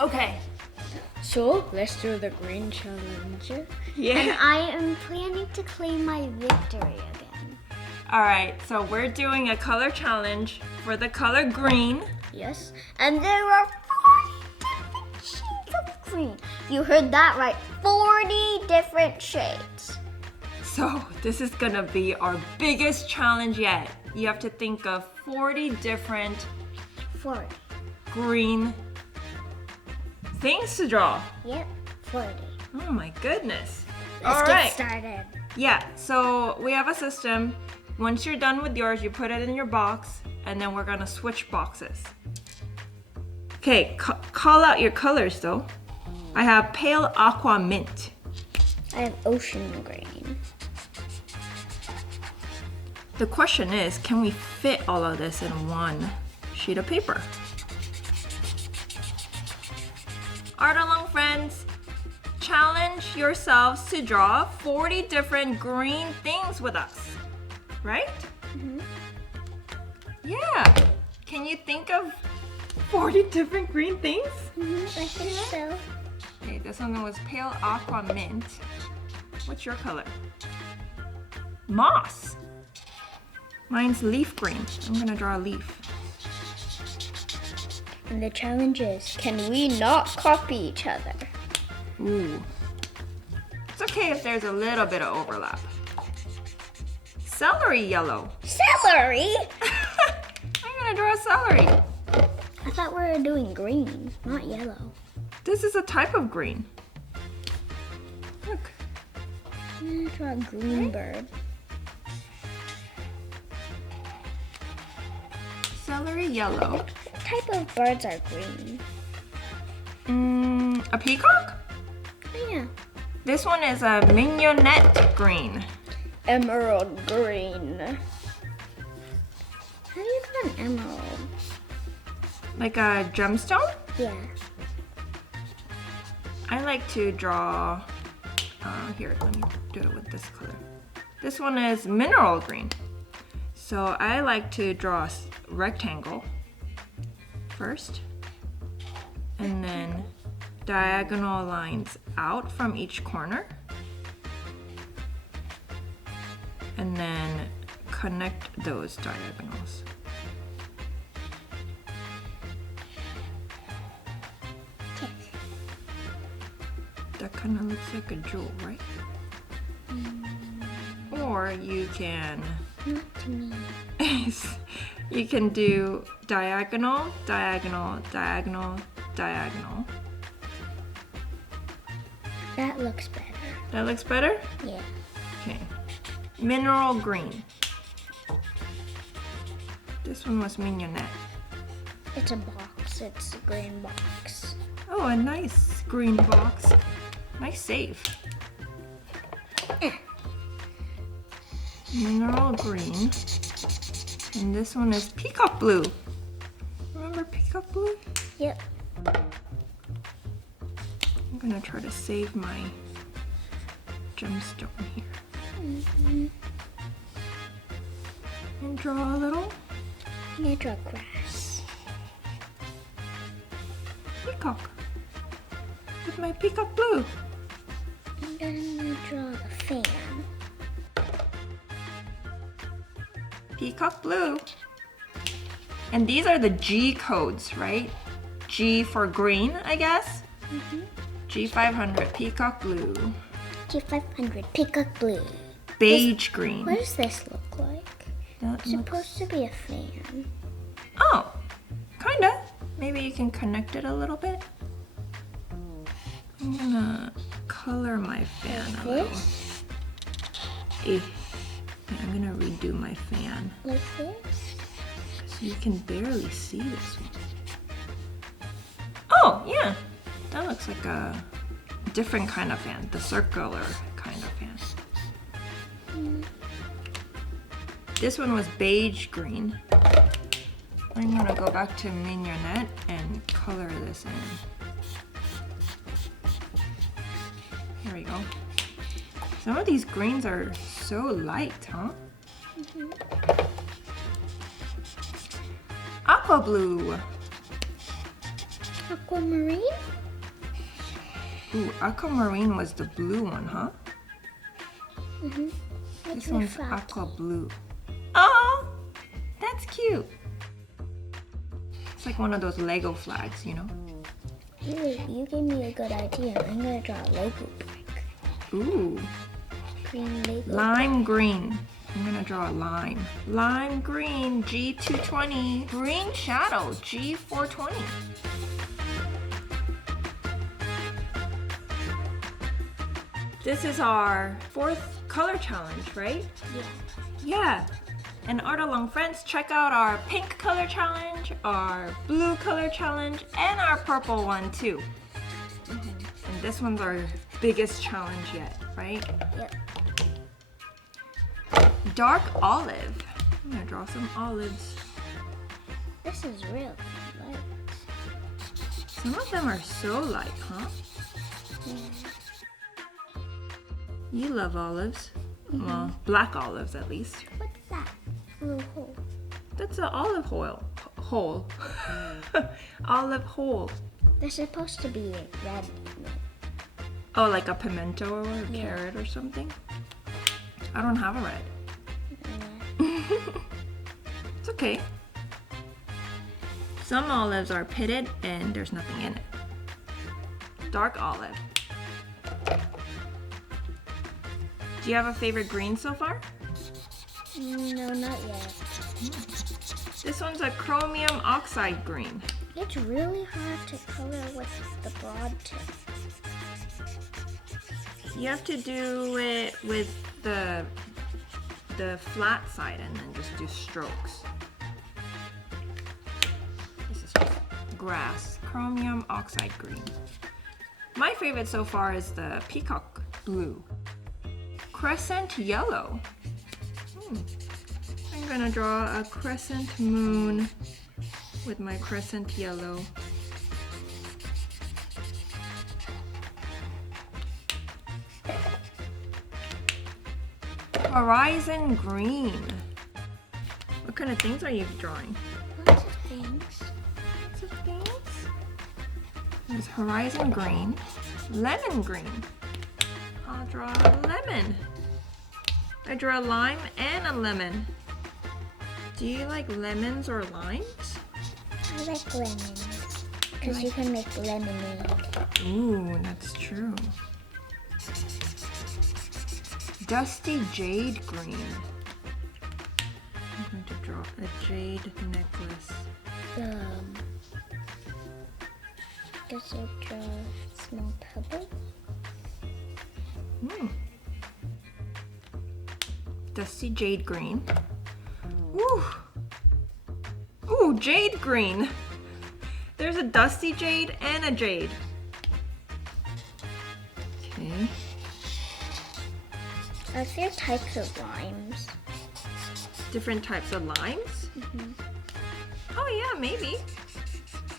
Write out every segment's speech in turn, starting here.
Okay. So let's do the green challenge. Yeah. And I am planning to claim my victory again. All right, so we're doing a color challenge for the color green. Yes. And there are 40 different shades of green. You heard that right. 40 different shades. So this is gonna be our biggest challenge yet. You have to think of 40 different 40. green things to draw. Yep, 40. Oh my goodness. Let's All get right. started. Yeah, so we have a system. Once you're done with yours, you put it in your box, and then we're gonna switch boxes. Okay, call out your colors though. I have pale aqua mint. I have ocean green. The question is, can we fit all of this in one sheet of paper? Art along friends, challenge yourselves to draw 40 different green things with us, right? Mm-hmm. Yeah. Can you think of 40 different green things? Mm-hmm, I think so. Okay, this one was pale aqua mint. What's your color? Moss. Mine's leaf green. I'm gonna draw a leaf. And the challenge is, can we not copy each other? Ooh. It's okay if there's a little bit of overlap. Celery yellow. Celery? I'm gonna draw celery. I thought we were doing green, not yellow. This is a type of green. Look. I'm gonna draw a green bird. Celery yellow. What type of birds are green? A peacock? Oh, yeah. This one is a mignonette green. Emerald green. How do you draw an emerald? Like a gemstone? Yeah. I like to draw, here, let me do it with this color. This one is mineral green. So I like to draw a rectangle first, and then diagonal lines out from each corner, and then connect those diagonals. That kind of looks like a jewel, right? Or you can Not to me. you can do diagonal, diagonal, diagonal, diagonal. That looks better. That looks better? Yeah. Okay. Mineral green. This one was mignonette. It's a box. It's a green box. Oh, a nice green box. Nice save. Mineral green. And this one is Peacock Blue. Remember Peacock Blue? Yep. I'm gonna try to save my gemstone here. Mm-hmm. And draw a little I'm gonna draw grass. peacock with my Peacock Blue. And then I'm gonna draw a fan. Peacock Blue. And these are the G codes, right? G for green, I guess. Mm-hmm. G500 Peacock Blue. G500 Peacock Blue. Beige Green. What does this look like? That It's supposed to be a fan. Oh, kinda. Maybe you can connect it a little bit. I'm gonna color my fan a little. This? Yeah, I'm gonna redo my fan. Like this? So you can barely see this one. Oh, yeah. That looks like a different kind of fan. The circular kind of fan. This one was beige green. I'm gonna go back to Mignonette and color this in. Here we go. Some of these greens are so light, huh? Aqua Blue. Aquamarine? Ooh, aquamarine was the blue one, huh? Mm-hmm. This one's aqua blue. Oh, that's cute. It's like one of those Lego flags, you know? You gave me a good idea. I'm gonna draw a Lego brick. Ooh, Green Lego. lime green. I'm gonna draw a lime. Lime green, G220. Green shadow, G420. This is our 4th color challenge, right? Yeah. Yeah. And Art Along Friends, check out our pink color challenge, our blue color challenge, and our purple one too. And this one's our biggest challenge yet, right? Yep. Dark olive. I'm gonna draw some olives. This is real light. Some of them are so light, huh? You love olives. Well, black olives at least. What's that? Little hole. That's an olive oil hole. Olive hole. They're supposed to be red. Oh, like a pimento or a carrot or something? I don't have a red. It's okay. Some olives are pitted and there's nothing in it. Dark olive. Do you have a favorite green so far? No, not yet. This one's a Chromium Oxide green. It's really hard to color with the broad tip. You have to do it with the flat side and then just do strokes. This is just grass. Chromium Oxide green. My favorite so far is the Peacock Blue. Crescent Yellow. I'm gonna draw a crescent moon with my Crescent Yellow. Horizon Green. What kind of things are you drawing? Lots of things. Lots of things. There's Horizon Green. Lemon Green. I'll draw a lemon. I drew a lime and a lemon. Do you like lemons or limes? I like lemons. Because you can make lemonade. Ooh, that's true. Dusty Jade Green. I'm going to draw a jade necklace. Guess I'll draw a small pebble. Dusty Jade Green. Ooh. Ooh, Jade Green. There's a Dusty Jade and a Jade. Okay. Are there types of limes? Different types of limes? Oh yeah, maybe.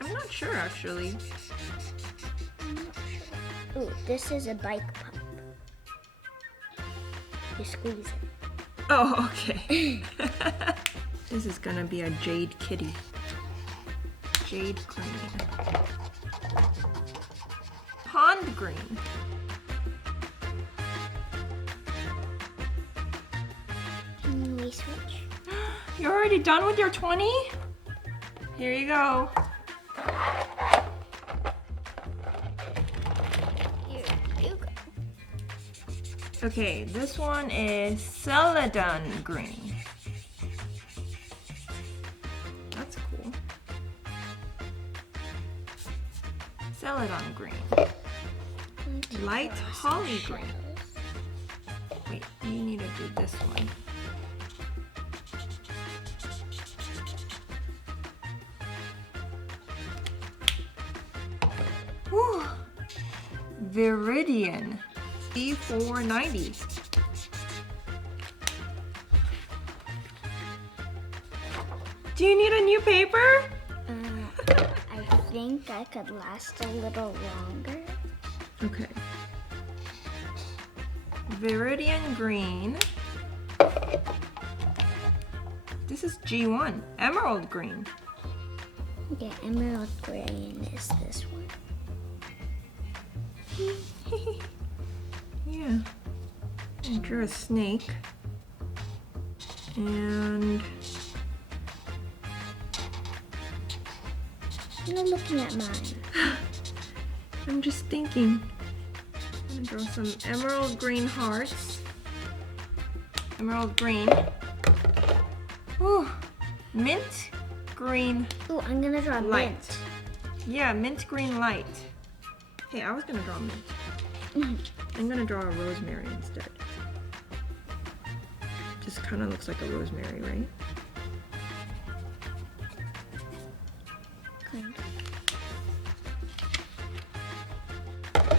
I'm not sure actually. Ooh, this is a bike pump. You squeeze it. Oh, okay. This is gonna be a Jade Kitty. Jade Green. Pond Green. Can we switch? You're already done with your 20? Here you go. Here you go. Okay, this one is Celadon Green. That's cool. Celadon Green. Light Holly Green. Wait, you need to do this one. Whew. Viridian. E490. Do you need a new paper? I think I could last a little longer. Okay. Viridian Green. This is G1. Emerald Green. Yeah, emerald green is this one. Yeah. I drew a snake. And You're looking at mine. I'm just thinking. I'm gonna draw some emerald green hearts. Emerald green. Ooh, mint green Ooh, I'm gonna draw light. mint. Yeah, mint green light. Hey, I was gonna draw mint. I'm gonna draw a rosemary instead. Just kind of looks like a rosemary, right? Kind of.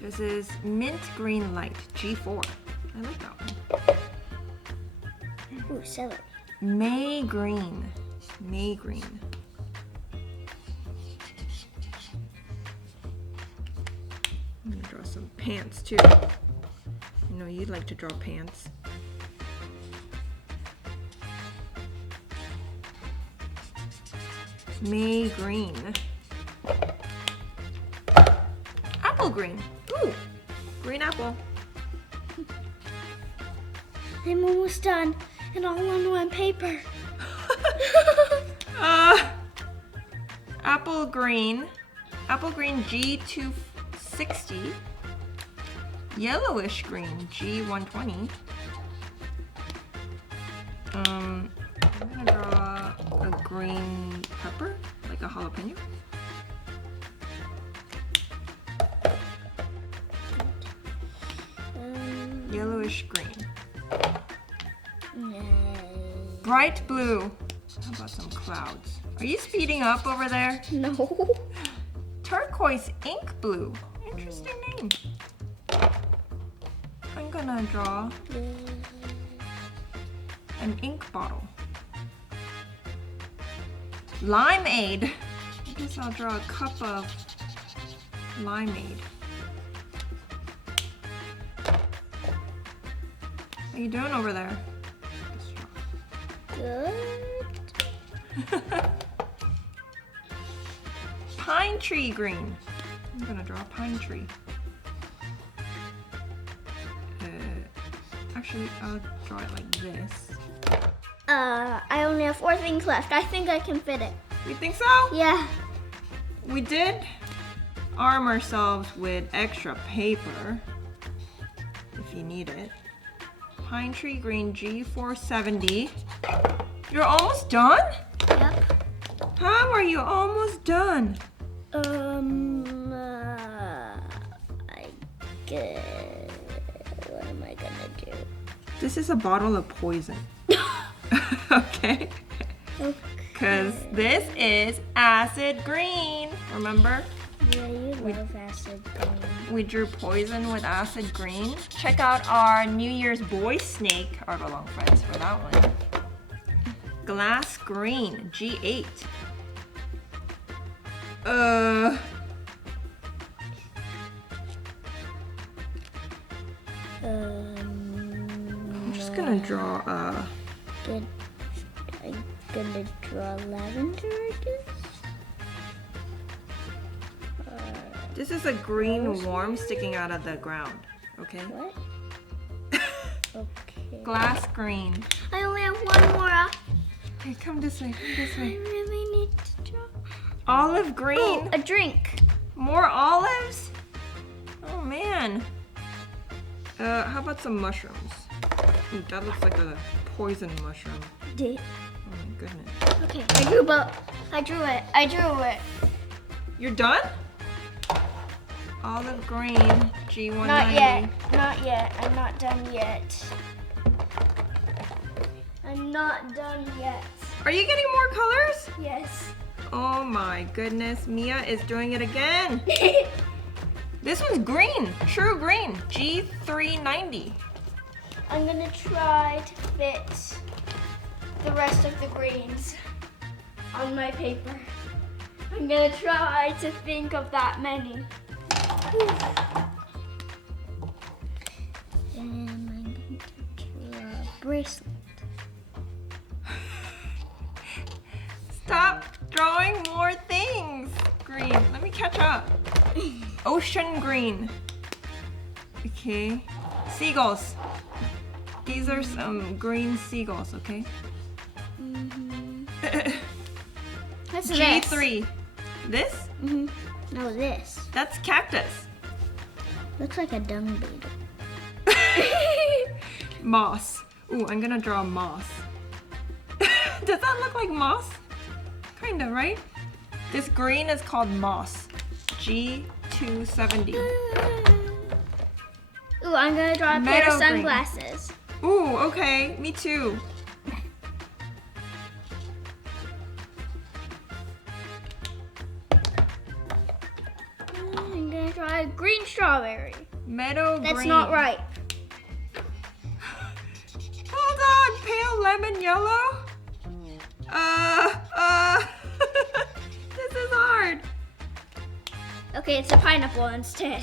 This is mint green light, G4. I like that one. Ooh, celery. May green. May green. I'm gonna draw some pants too. You know, you'd like to draw pants. May green. Apple green. Ooh, green apple. I'm almost done, and all on one paper. Apple green. Apple green G260. Yellowish green G120. I'm gonna draw a green pepper, like a jalapeno. Yellowish green. Bright blue. How about some clouds? Are you speeding up over there? No. Turquoise ink blue. Interesting name. I'm gonna draw an ink bottle. Limeade. I guess I'll draw a cup of limeade. How you doing over there? Good. Pine tree green. I'm gonna draw a pine tree. Actually, I'll draw it like this. I only have 4 things left. I think I can fit it. You think so? Yeah. We did arm ourselves with extra paper, if you need it. Pine tree green G470. You're almost done? Yep. How are you almost done? I guess. What am I gonna do? This is a bottle of poison. Okay? Because this is acid green. Remember? Yeah, you love acid green. We drew poison with acid green. Check out our New Year's boy snake, our belong friends for that one. Glass green, G8. I'm just gonna draw I'm gonna draw lavender, I guess. this is a green worm sticking out of the ground, okay? What? Okay. Glass green. I only have one more. Hey, come this way, come this I way. really need to draw. Olive green. Oh, a drink. More olives? Oh man. How about some mushrooms? Ooh, that looks like a poison mushroom. Did. Oh my goodness. Okay, I drew both. I drew it. You're done? Olive green, G190. Not yet. Not yet. I'm not done yet. I'm not done yet. Are you getting more colors? Yes. Oh my goodness, Mia is doing it again. This one's green, true green, G390. I'm gonna try to fit the rest of the greens on my paper. I'm gonna try to think of that many. And I'm going to draw a bracelet. Stop drawing more things. Green. Let me catch up. Ocean green. Okay. Seagulls. These are some green seagulls, okay? What's G3. This? this? No, this. That's cactus. Looks like a dung beetle. Moss. Ooh, I'm gonna draw moss. Does that look like moss? Kinda, right? This green is called moss. G270. Ooh, I'm gonna draw a pair Meadow of green. sunglasses. Ooh, okay, me too. I'm gonna draw a green strawberry. Meadow green. That's not right. Hold on, pale lemon yellow? This is hard. Okay, it's a pineapple instead.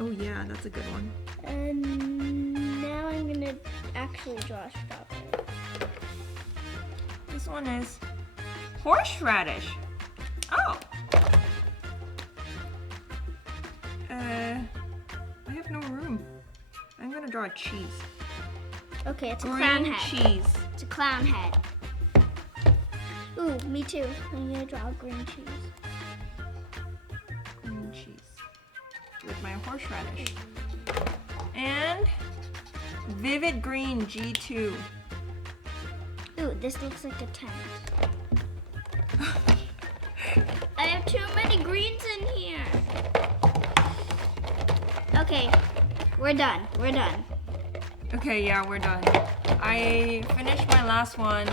Oh yeah, that's a good one. And now I'm gonna actually draw a strawberry. This one is horseradish. Oh. I have no room. I'm gonna draw a cheese. Okay, it's a clown Green head. cheese. It's a clown head. Ooh, me too. I'm gonna draw a green cheese. Green cheese. With my horseradish. And vivid green G2. Ooh, this looks like a tent. I have too many greens in here. Okay, we're done. We're done. Okay, yeah, we're done. I finished my last one.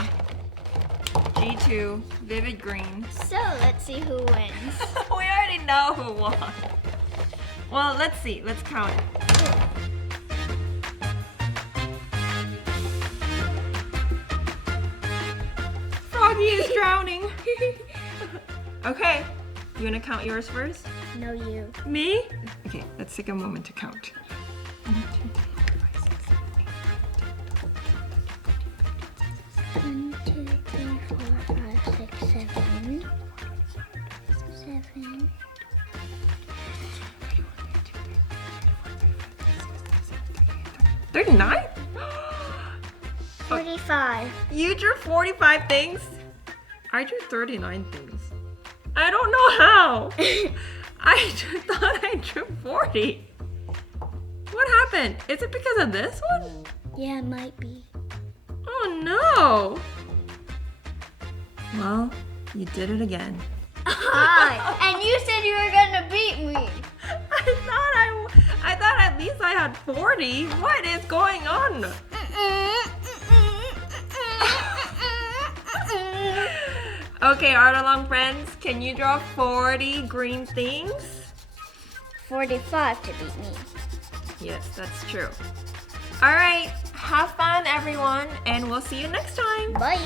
G2, vivid green. So let's see who wins. We already know who won. Well, let's see. Let's count it. Froggy is drowning. Okay, you wanna count yours first? No, you. Me? Okay, let's take a moment to count. 1, 2, 3, 4, 5, 6, 7. 7. 39? 45. You drew 45 things? I drew 39 things. I don't know how. I thought I drew 40. What happened? Is it because of this one? Yeah, it might be. Oh no. Well, you did it again. Hi. And you said you were gonna beat me. I thought at least I had 40. What is going on? Okay, art along friends, can you draw 40 green things? 45 to beat me. Yes, that's true. All right, have fun everyone, and we'll see you next time. Bye.